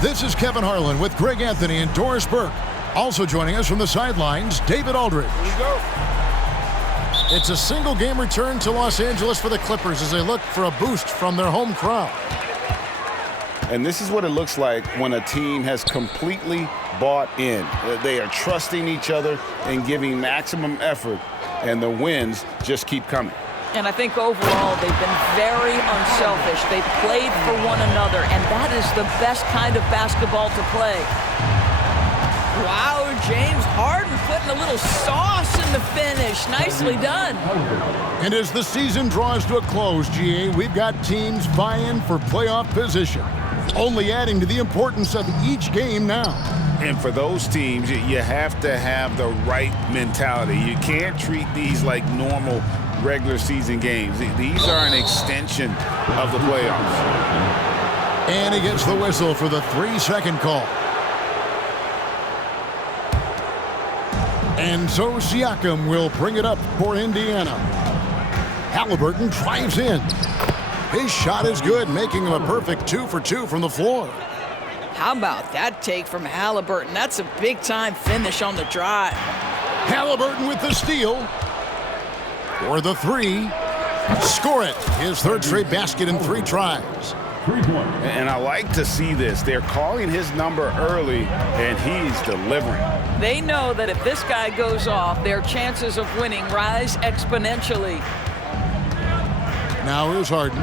This is Kevin Harlan with Greg Anthony and Doris Burke. Also joining us from the sidelines, David Aldridge. Here we go. It's a single game return to Los Angeles for the Clippers as they look for a boost from their home crowd. And this is what it looks like when a team has completely bought in. They are trusting each other and giving maximum effort, and the wins just keep coming. And I think overall they've been very unselfish. They've played for one another, and that is the best kind of basketball to play. Wow, James Harden putting a little sauce in the finish. Nicely done. And as the season draws to a close, GA, we've got teams vying for playoff position, only adding to the importance of each game now. And for those teams, you have to have the right mentality. You can't treat these like normal regular season games. These are an extension of the playoffs. And he gets the whistle for the 3-second call. And so Siakam will bring it up for Indiana. Halliburton drives in. His shot is good, making him a perfect 2 for 2 from the floor. How about that take from Halliburton? That's a big-time finish on the drive. Halliburton with the steal. For the 3. Score it. His third straight basket in 3 tries. And I like to see this. They're calling his number early, and he's delivering. They know that if this guy goes off, their chances of winning rise exponentially. Now here's Harden.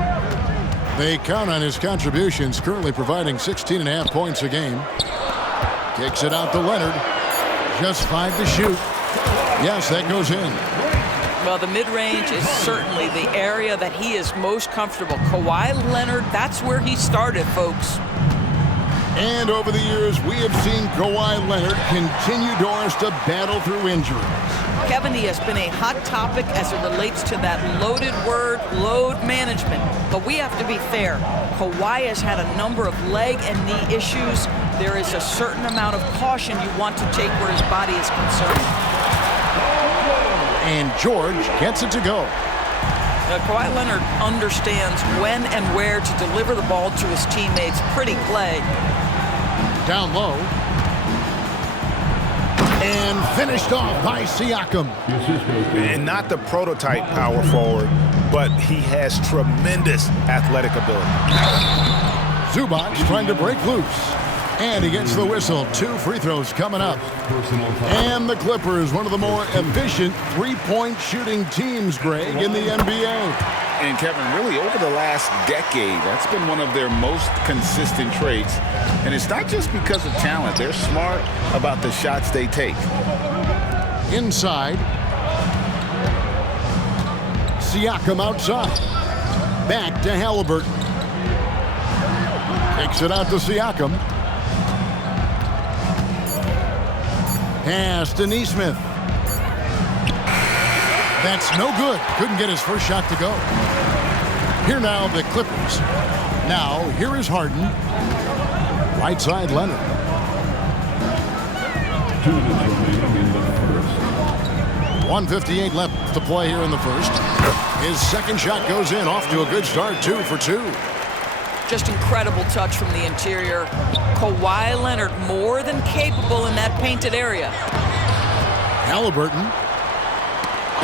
They count on his contributions, currently providing 16.5 points a game. Kicks it out to Leonard. Just 5 to shoot. Yes, that goes in. Well, the mid-range is certainly the area that he is most comfortable. Kawhi Leonard, that's where he started, folks. And over the years, we have seen Kawhi Leonard continue, Doris, to battle through injuries. Kevin, he has been a hot topic as it relates to that loaded word, load management. But we have to be fair. Kawhi has had a number of leg and knee issues. There is a certain amount of caution you want to take where his body is concerned. And George gets it to go. Now, Kawhi Leonard understands when and where to deliver the ball to his teammates. Pretty play. Down low. And finished off by Siakam. And not the prototype power forward, but he has tremendous athletic ability. Zubac trying to break loose. And he gets the whistle. 2 free throws coming up. And the Clippers, one of the more efficient three-point shooting teams, Greg, in the NBA. And Kevin, really over the last decade, that's been one of their most consistent traits. And it's not just because of talent. They're smart about the shots they take. Inside. Siakam outside. Back to Halliburton. Takes it out to Siakam. Pass to Nesmith. That's no good. Couldn't get his first shot to go. Here now, the Clippers. Now, here is Harden. Right side, Leonard. 1:58 left to play here in the first. His second shot goes in, off to a good start, 2 for 2. Just incredible touch from the interior. Kawhi Leonard more than capable in that painted area. Halliburton.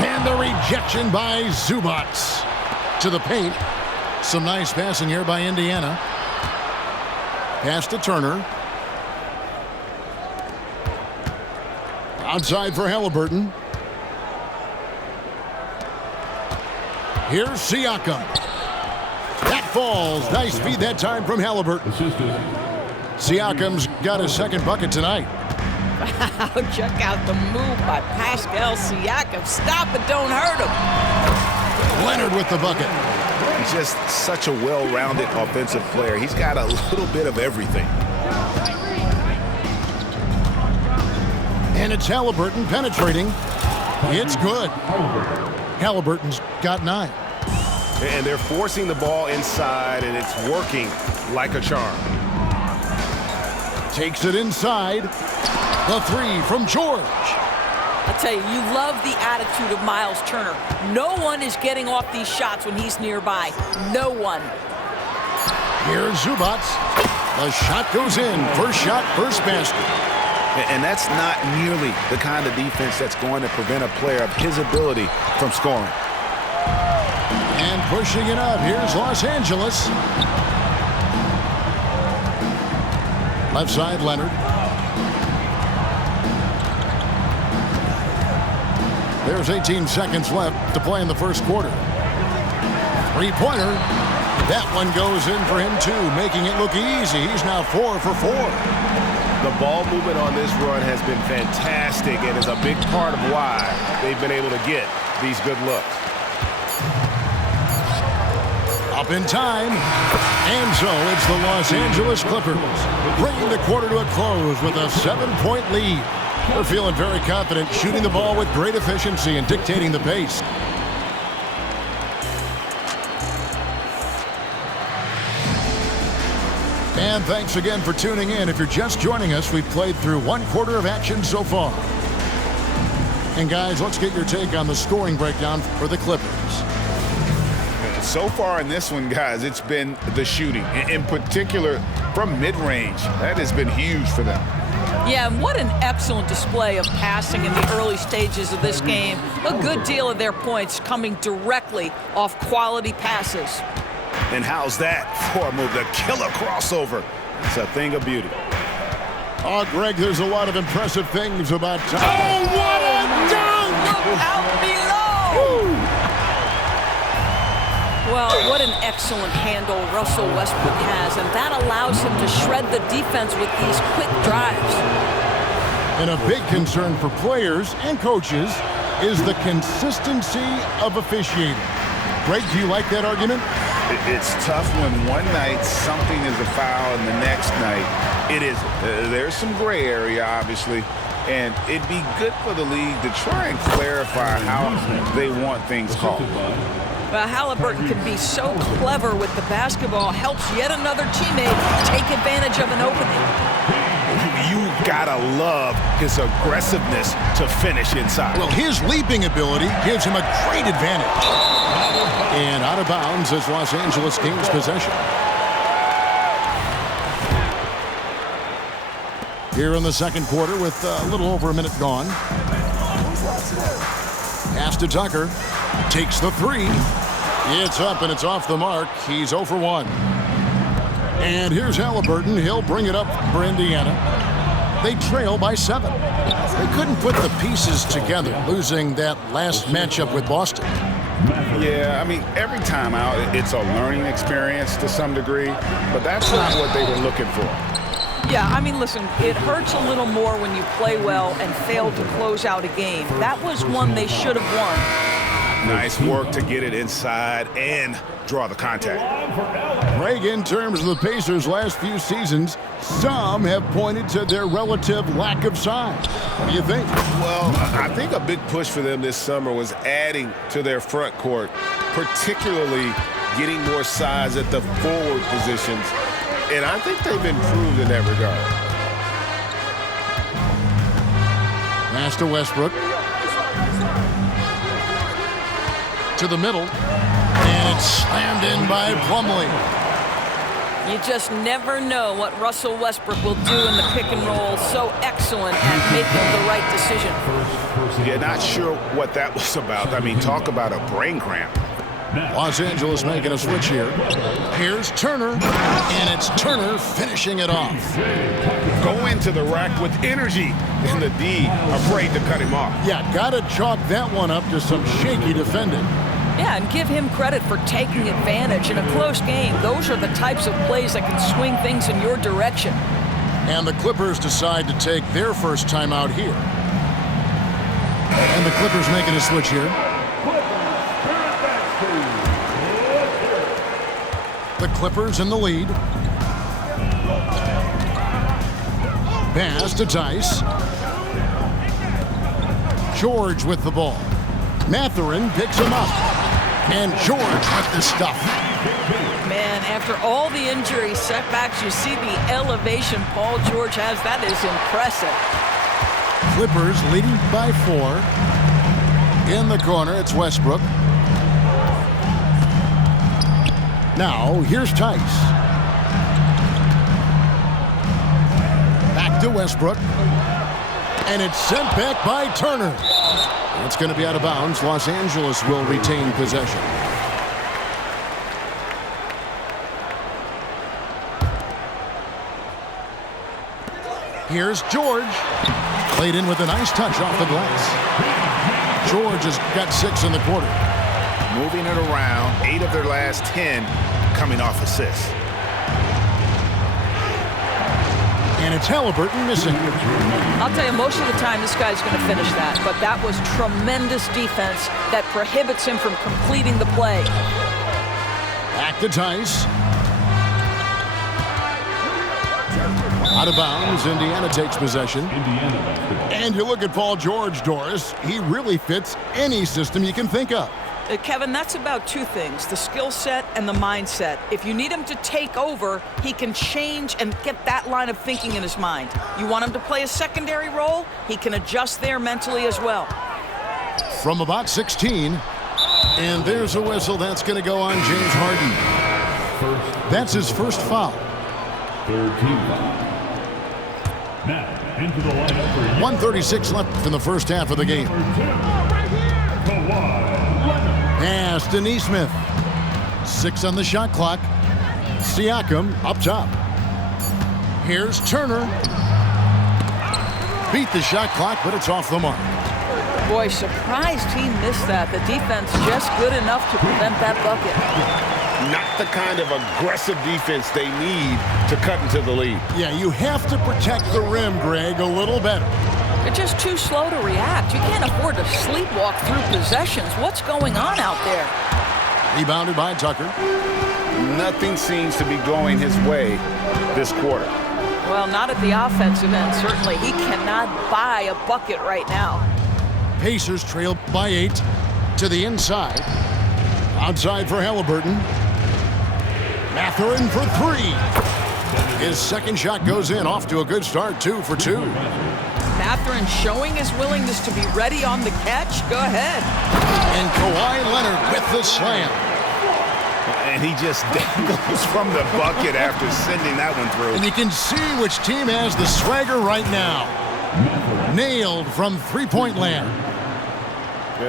And the rejection by Zubac to the paint. Some nice passing here by Indiana. Pass to Turner. Outside for Halliburton. Here's Siakam. That falls. Nice feed that time from Halliburton. Siakam's got his second bucket tonight. Wow, check out the move by Pascal Siakam. Stop it, don't hurt him. Leonard with the bucket. Just such a well-rounded offensive player. He's got a little bit of everything. And it's Halliburton penetrating. It's good. Halliburton's got 9. And they're forcing the ball inside, and it's working like a charm. Takes it inside. The 3 from George. I tell you, you love the attitude of Miles Turner. No one is getting off these shots when he's nearby. No one. Here's Zubac. The shot goes in. First shot, first basket. And that's not nearly the kind of defense that's going to prevent a player of his ability from scoring. And pushing it up, here's Los Angeles. Left side, Leonard. There's 18 seconds left to play in the first quarter. Three-pointer. That one goes in for him, too, making it look easy. He's now 4 for 4. The ball movement on this run has been fantastic and is a big part of why they've been able to get these good looks. Up in time. And so it's the Los Angeles Clippers bringing the quarter to a close with a 7-point lead. They're feeling very confident, shooting the ball with great efficiency and dictating the pace. And thanks again for tuning in. If you're just joining us, we've played through one quarter of action so far. And guys, let's get your take on the scoring breakdown for the Clippers. So far in this one, guys, it's been the shooting, in particular from mid-range. That has been huge for them. Yeah, and what an excellent display of passing in the early stages of this game. A good deal of their points coming directly off quality passes. And how's that for a move? The killer crossover. It's a thing of beauty. Oh, Greg, there's a lot of impressive things about Tom. Oh, what a dunk! Look out below! Woo! Well, what an excellent handle Russell Westbrook has, and that allows him to shred the defense with these quick drives. And a big concern for players and coaches is the consistency of officiating. Greg, do you like that argument? It's tough when one night something is a foul and the next night it isn't. There's some gray area, obviously, and it'd be good for the league to try and clarify how they want things called. Well, Halliburton can be so clever with the basketball, helps yet another teammate take advantage of an opening. You gotta love his aggressiveness to finish inside. Well, his leaping ability gives him a great advantage. And out of bounds as Los Angeles gains possession. Here in the second quarter with a little over a minute gone. Pass to Tucker. Takes the three. It's up and it's off the mark. He's 0 for 1. And here's Halliburton. He'll bring it up for Indiana. They trail by 7. They couldn't put the pieces together, losing that last matchup with Boston. Yeah, I mean, every time out, it's a learning experience to some degree, but that's not what they were looking for. Yeah, I mean, listen, it hurts a little more when you play well and fail to close out a game. That was one they should have won. Nice work to get it inside and draw the contact. Greg, in terms of the Pacers' last few seasons, some have pointed to their relative lack of size. What do you think? Well, I think a big push for them this summer was adding to their front court, particularly getting more size at the forward positions. And I think they've improved in that regard. Pass to Westbrook. To the middle. And it's slammed in by Plumlee. You just never know what Russell Westbrook will do in the pick and roll. So excellent at making the right decision. Yeah, not sure what that was about. I mean, talk about a brain cramp. Los Angeles making a switch here. Here's Turner, and it's Turner finishing it off. Go into the rack with energy, and the D afraid to cut him off. Yeah, gotta chalk that one up to some shaky defending. Yeah, and give him credit for taking advantage in a close game. Those are the types of plays that can swing things in your direction. And the Clippers decide to take their first timeout here. And the Clippers making a switch here. The Clippers in the lead. Pass to Tice. George with the ball. Mathurin picks him up. And George with the stuff. Man, after all the injury setbacks, you see the elevation Paul George has. That is impressive. Clippers leading by 4. In the corner, it's Westbrook. Now, here's Tice. to Westbrook. And it's sent back by Turner. It's going to be out of bounds. Los Angeles will retain possession. Here's George. Played in with a nice touch off the glass. George has got 6 in the quarter. Moving it around, 8 of their last 10 coming off assists. And it's Halliburton missing. I'll tell you, most of the time this guy's going to finish that, but that was tremendous defense that prohibits him from completing the play. Back to Tice. Out of bounds, Indiana takes possession. And you look at Paul George, Doris, he really fits any system you can think of. Kevin, that's about 2 things, the skill set and the mindset. If you need him to take over, he can change and get that line of thinking in his mind. You want him to play a secondary role, he can adjust there mentally as well. From about 16, and there's a whistle. That's going to go on James Harden. That's his first foul. Third team foul. Now into the lineup for 1:36 left in the first half of the game. Pass to Nesmith. 6 on the shot clock. Siakam up top. Here's Turner. Beat the shot clock, but it's off the mark. Boy, surprised he missed that. The defense just good enough to prevent that bucket. Not the kind of aggressive defense they need to cut into the lead. Yeah, you have to protect the rim, Greg, a little better. They're just too slow to react. You can't afford to sleepwalk through possessions. What's going on out there? Rebounded by Tucker. Nothing seems to be going his way this quarter. Well, not at the offensive end, certainly. He cannot buy a bucket right now. Pacers trail by 8 to the inside. Outside for Halliburton. Mathurin for 3. His second shot goes in, off to a good start, 2 for 2. Mathurin showing his willingness to be ready on the catch. Go ahead. And Kawhi Leonard with the slam. And he just dangles from the bucket after sending that one through. And you can see which team has the swagger right now. Nailed from three-point land.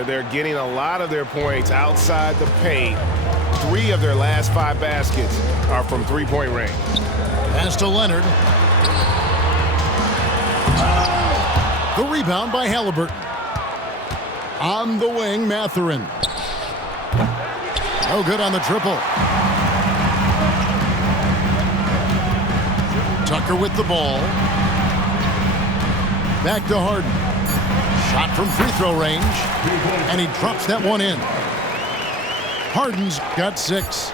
They're getting a lot of their points outside the paint. 3 of their last 5 baskets are from three-point range. Pass to Leonard. The rebound by Halliburton. On the wing, Mathurin. No good on the triple. Tucker with the ball. Back to Harden. Shot from free throw range. And he drops that one in. Harden's got 6.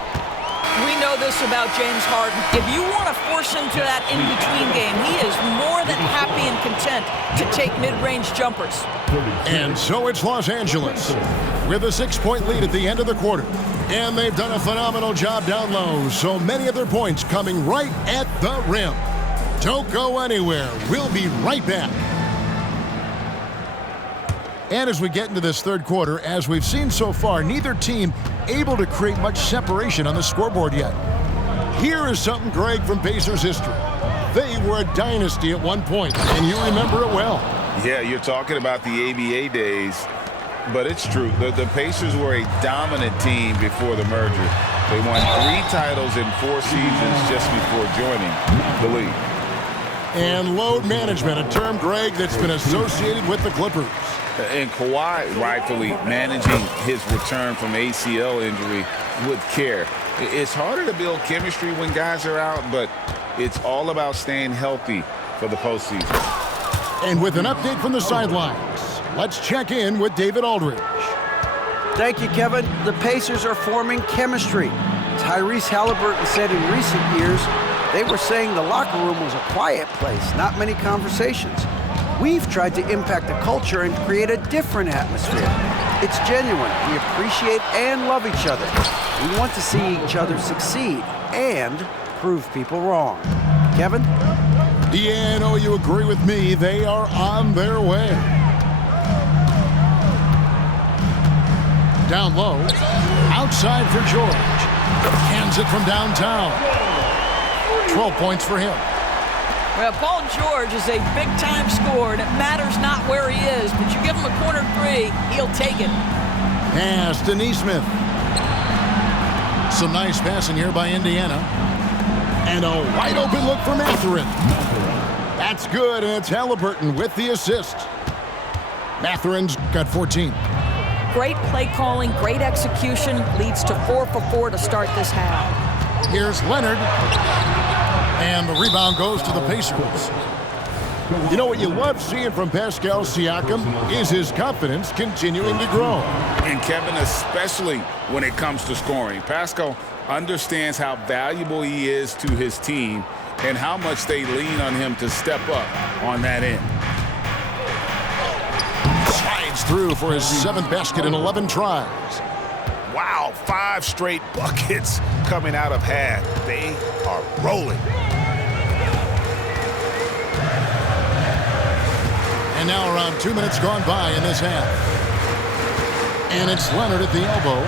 We know this about James Harden. If you want to force him to that in-between game, he is more than happy and content to take mid-range jumpers. And so it's Los Angeles with a 6-point lead at the end of the quarter. And they've done a phenomenal job down low. So many of their points coming right at the rim. Don't go anywhere. We'll be right back. And as we get into this third quarter, as we've seen so far, neither team able to create much separation on the scoreboard yet. Here is something, Greg, from Pacers history. They were a dynasty at one point, and you remember it well. Yeah, you're talking about the ABA days, but it's true. The Pacers were a dominant team before the merger. They won 3 titles in 4 seasons just before joining the league. And load management, a term, Greg, that's been associated with the Clippers. And Kawhi rightfully managing his return from ACL injury with care. It's harder to build chemistry when guys are out, but it's all about staying healthy for the postseason. And with an update from the sidelines, let's check in with David Aldridge. Thank you, Kevin. The Pacers are forming chemistry. Tyrese Halliburton said in recent years they were saying the locker room was a quiet place, not many conversations. We've tried to impact the culture and create a different atmosphere. It's genuine. We appreciate and love each other. We want to see each other succeed and prove people wrong. Kevin? Yeah, I know you agree with me. They are on their way. Down low. Outside for George. Hands it from downtown. 12 points for him. Well, Paul George is a big-time scorer, and it matters not where he is, but you give him a corner three, he'll take it. Pass to Neesmith. Some nice passing here by Indiana. And a wide-open look for Mathurin. That's good, and it's Halliburton with the assist. Mathurin's got 14. Great play calling, great execution, leads to 4 for 4 to start this half. Here's Leonard. And the rebound goes to the Pacers. You know what you love seeing from Pascal Siakam is his confidence continuing to grow. And Kevin, especially when it comes to scoring. Pascal understands how valuable he is to his team and how much they lean on him to step up on that end. Slides through for his 7th basket in 11 tries. Wow, 5 straight buckets coming out of half. They are rolling. And now around 2 minutes gone by in this half. And it's Leonard at the elbow.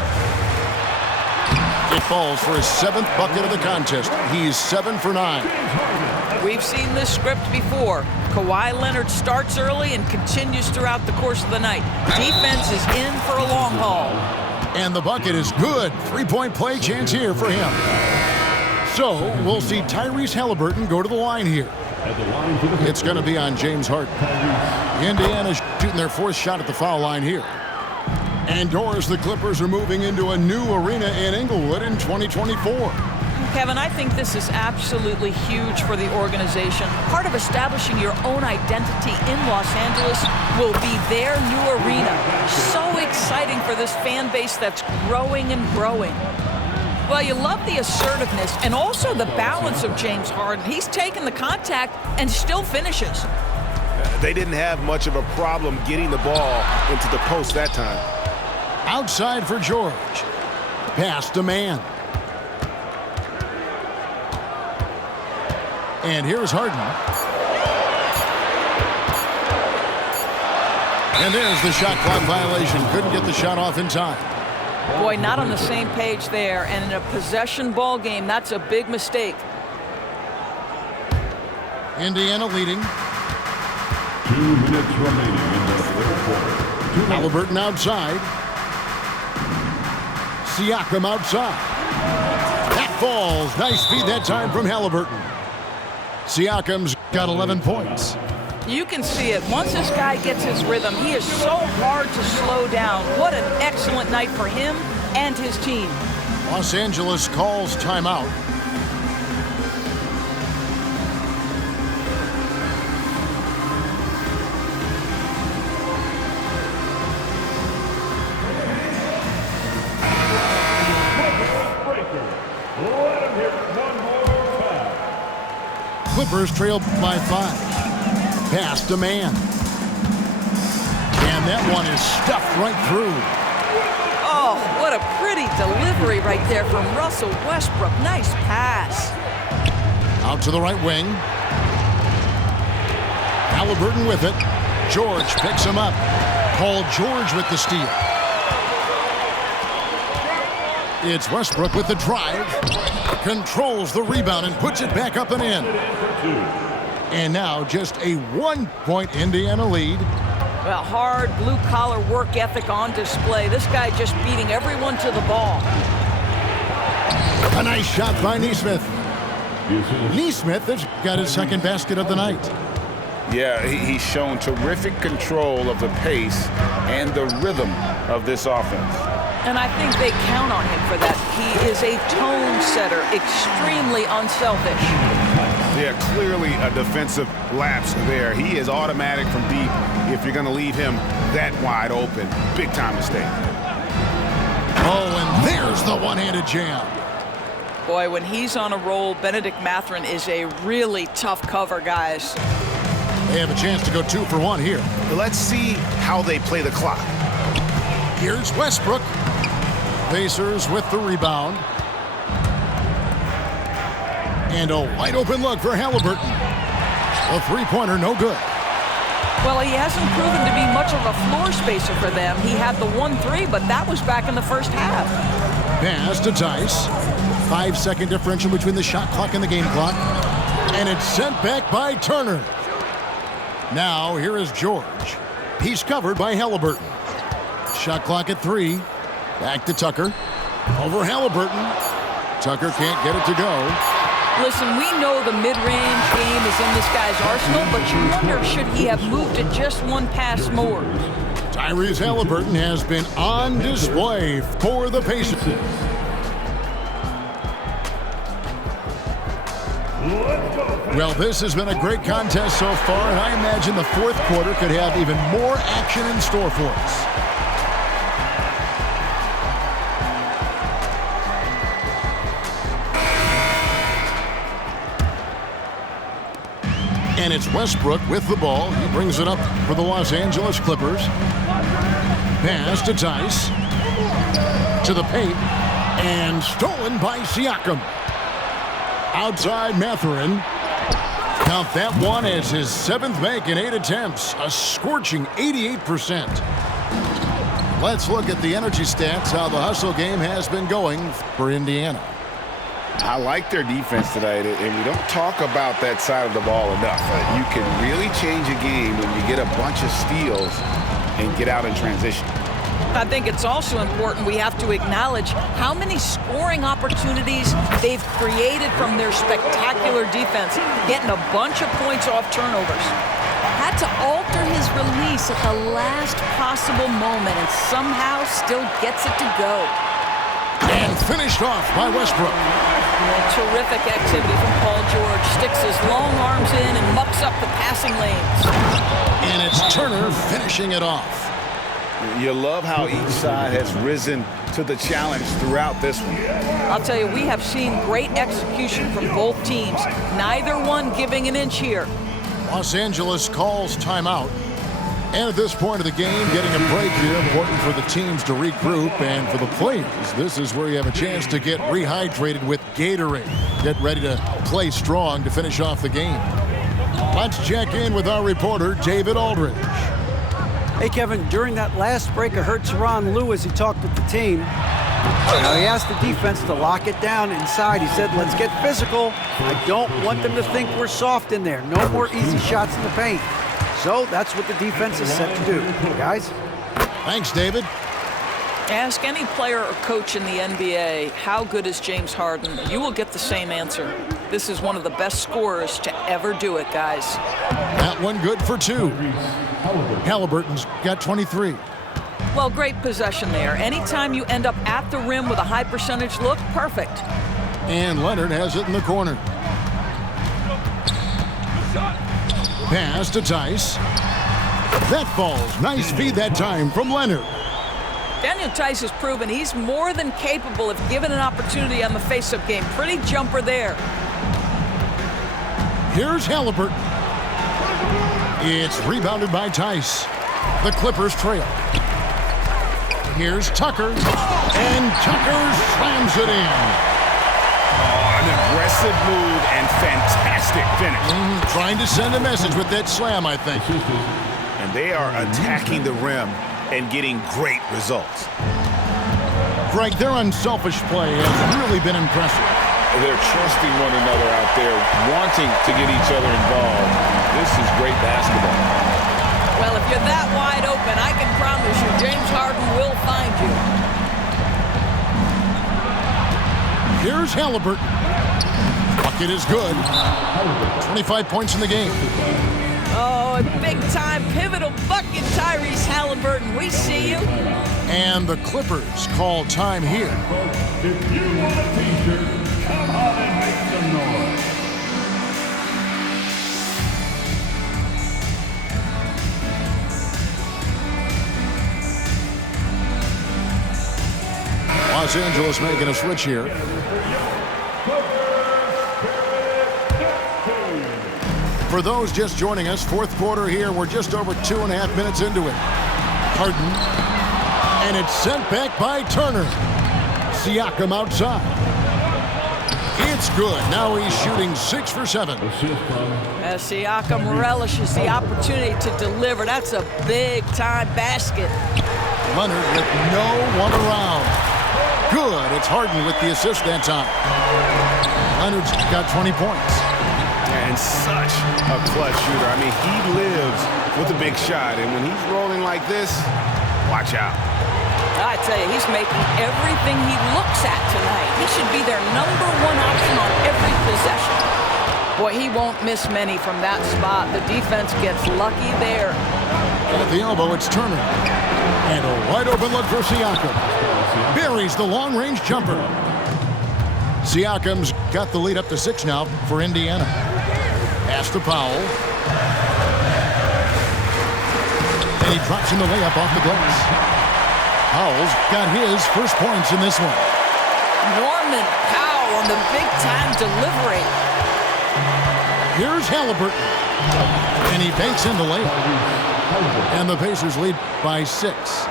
It falls for his 7th bucket of the contest. He's 7 for 9. We've seen this script before. Kawhi Leonard starts early and continues throughout the course of the night. Defense is in for a long haul. And the bucket is good. 3-point play chance here for him. So we'll see Tyrese Halliburton go to the line here. It's going to be on James Harden. Indiana shooting their 4th shot at the foul line here. And Doris, the Clippers are moving into a new arena in Inglewood in 2024. Kevin, I think this is absolutely huge for the organization. Part of establishing your own identity in Los Angeles will be their new arena. So exciting for this fan base that's growing and growing. Well, you love the assertiveness and also the balance of James Harden. He's taken the contact and still finishes. They didn't have much of a problem getting the ball into the post that time. Outside for George. Pass to Mann. And here's Harden. And there's the shot clock violation. Couldn't get the shot off in time. Boy, not on the same page there. And in a possession ball game, that's a big mistake. Indiana leading. 2 minutes remaining in the 3rd quarter. Halliburton outside. Siakam outside. That falls. Nice feed that time from Halliburton. Siakam's got 11 points. You can see it. Once this guy gets his rhythm, he is so hard to slow down. What an excellent night for him and his team. Los Angeles calls timeout. Clippers trail by 5. Pass to Mann. And that one is stuffed right through. Oh, what a pretty delivery right there from Russell Westbrook. Nice pass. Out to the right wing. Halliburton with it. George picks him up. Paul George with the steal. It's Westbrook with the drive. Controls the rebound and puts it back up and in. And now just a 1-point Indiana lead. Well, hard blue-collar work ethic on display. This guy just beating everyone to the ball. A nice shot by Neesmith. Neesmith has got his 2nd basket of the night. Yeah, he's shown terrific control of the pace and the rhythm of this offense. And I think they count on him for that. He is a tone setter, extremely unselfish. Yeah, clearly a defensive lapse there. He is automatic from deep if you're going to leave him that wide open. Big time mistake. Oh, and there's the one-handed jam. Boy, when he's on a roll, Benedict Mathurin is a really tough cover, guys. They have a chance to go 2 for 1 here. Let's see how they play the clock. Here's Westbrook. Pacers with the rebound. And a wide open look for Halliburton. A 3-pointer, no good. Well, he hasn't proven to be much of a floor spacer for them. He had the 1-3, but that was back in the first half. Pass to Tice. 5-second differential between the shot clock and the game clock. And it's sent back by Turner. Now, here is George. He's covered by Halliburton. Shot clock at 3. Back to Tucker. Over Halliburton. Tucker can't get it to go. Listen, we know the mid-range game is in this guy's arsenal, but you wonder, should he have moved it just one pass more? Tyrese Halliburton has been on display for the Pacers. Well, this has been a great contest so far, and I imagine the fourth quarter could have even more action in store for us. And it's Westbrook with the ball. He brings it up for the Los Angeles Clippers. Pass to Tice. To the paint. And stolen by Siakam. Outside Mathurin. Count that one as his 7th make in 8 attempts. A scorching 88%. Let's look at the energy stats, how the hustle game has been going for Indiana. I like their defense tonight, and we don't talk about that side of the ball enough. You can really change a game when you get a bunch of steals and get out in transition. I think it's also important we have to acknowledge how many scoring opportunities they've created from their spectacular defense, getting a bunch of points off turnovers. Had to alter his release at the last possible moment and somehow still gets it to go. And finished off by Westbrook. Terrific activity from Paul George. Sticks his long arms in and mucks up the passing lanes. And it's Turner finishing it off. You love how each side has risen to the challenge throughout this one. I'll tell you, we have seen great execution from both teams. Neither one giving an inch here. Los Angeles calls timeout. And at this point of the game, getting a break here, important for the teams to regroup, and for the players, this is where you have a chance to get rehydrated with Gatorade. Get ready to play strong to finish off the game. Let's check in with our reporter, David Aldridge. Hey, Kevin, during that last break, I heard Tyronn Lue as he talked with the team. Now, he asked the defense to lock it down inside. He said, let's get physical. I don't want them to think we're soft in there. No more easy shots in the paint. So that's what the defense is set to do. Guys? Thanks, David. Ask any player or coach in the NBA, how good is James Harden? You will get the same answer. This is one of the best scorers to ever do it, guys. That one good for 2. Halliburton's got 23. Well, great possession there. Anytime you end up at the rim with a high percentage look, perfect. And Leonard has it in the corner. Pass to Tice. That falls. Nice feed that time from Leonard. Daniel Tice has proven he's more than capable if given an opportunity on the face-up game. Pretty jumper there. Here's Halliburton. It's rebounded by Tice. The Clippers trail. Here's Tucker. And Tucker slams it in. An aggressive move and fantastic finish. Trying to send a message with that slam, I think. And they are attacking the rim and getting great results. Greg, their unselfish play has really been impressive. They're trusting one another out there, wanting to get each other involved. This is great basketball. Well, if you're that wide open, I can promise you James Harden will find you. Here's Halliburton. Bucket is good. 25 points in the game. Oh, a big-time pivotal bucket, Tyrese Halliburton. We see you. And the Clippers call time here. If you want a t-shirt, come on and make some noise. Los Angeles making a switch here. For those just joining us, fourth quarter here. We're just over 2.5 minutes into it. Harden. And it's sent back by Turner. Siakam outside. It's good. Now he's shooting 6 for 7. As Siakam relishes the opportunity to deliver. That's a big-time basket. Leonard with no one around. Good. It's Harden with the assist that time. Leonard's got 20 points. And such a clutch shooter. I mean, he lives with a big shot. And when he's rolling like this, watch out. I tell you, he's making everything he looks at tonight. He should be their #1 option on every possession. Boy, he won't miss many from that spot. The defense gets lucky there. At the elbow, it's Turner. And a wide open look for Siakam. Buries the long-range jumper. Siakam's got the lead up to 6 now for Indiana. Pass to Powell. And he drops in the layup off the glass. Powell's got his first points in this one. Norman Powell on the big-time delivery. Here's Halliburton. And he banks in the layup. And the Pacers lead by 6.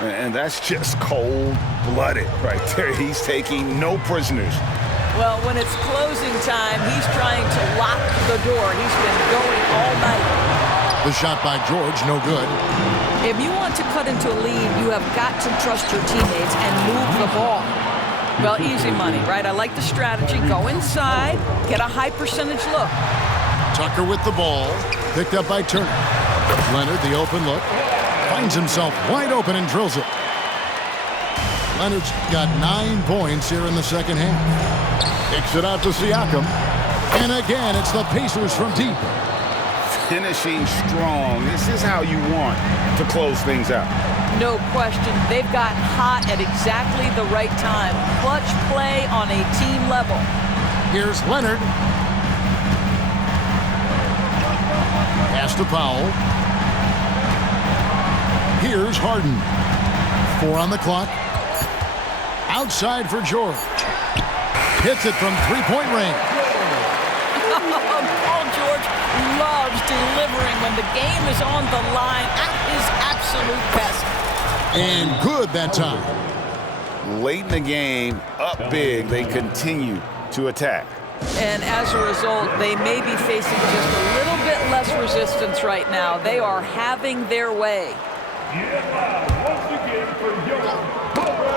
And that's just cold-blooded right there. He's taking no prisoners. Well, when it's closing time, he's trying to lock the door. He's been going all night. The shot by George, no good. If you want to cut into a lead, you have got to trust your teammates and move the ball. Well, easy money, right? I like the strategy. Go inside, get a high percentage look. Tucker with the ball, picked up by Turner. Leonard, the open look, finds himself wide open and drills it. Leonard's got 9 points here in the second half. Kicks it out to Siakam. And again, it's the Pacers from deep. Finishing strong. This is how you want to close things out. No question. They've got hot at exactly the right time. Clutch play on a team level. Here's Leonard. Pass to Powell. Here's Harden. 4 on the clock. Outside for George. Hits it from 3-point range. Paul George loves delivering when the game is on the line at his absolute best. And good that time. Late in the game, up big, they continue to attack. And as a result, they may be facing just a little bit less resistance right now. They are having their way.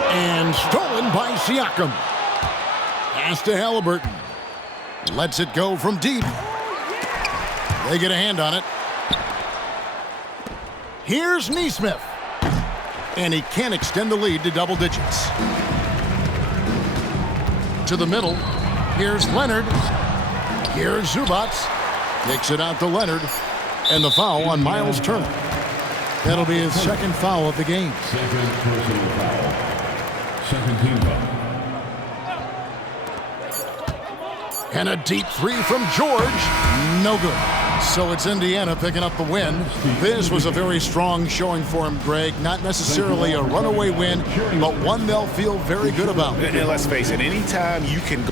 And stolen by Siakam. Pass to Halliburton. Lets it go from deep. They get a hand on it. Here's Nesmith. And he can't extend the lead to double digits. To the middle. Here's Leonard. Here's Zubac. Kicks it out to Leonard. And the foul on Miles Turner. That'll be his second foul of the game. Second personal foul. Second team foul. And a deep 3 from George. No good. So it's Indiana picking up the win. This was a very strong showing for him, Greg. Not necessarily a runaway win, but one they'll feel very good about. And let's face it, anytime you can go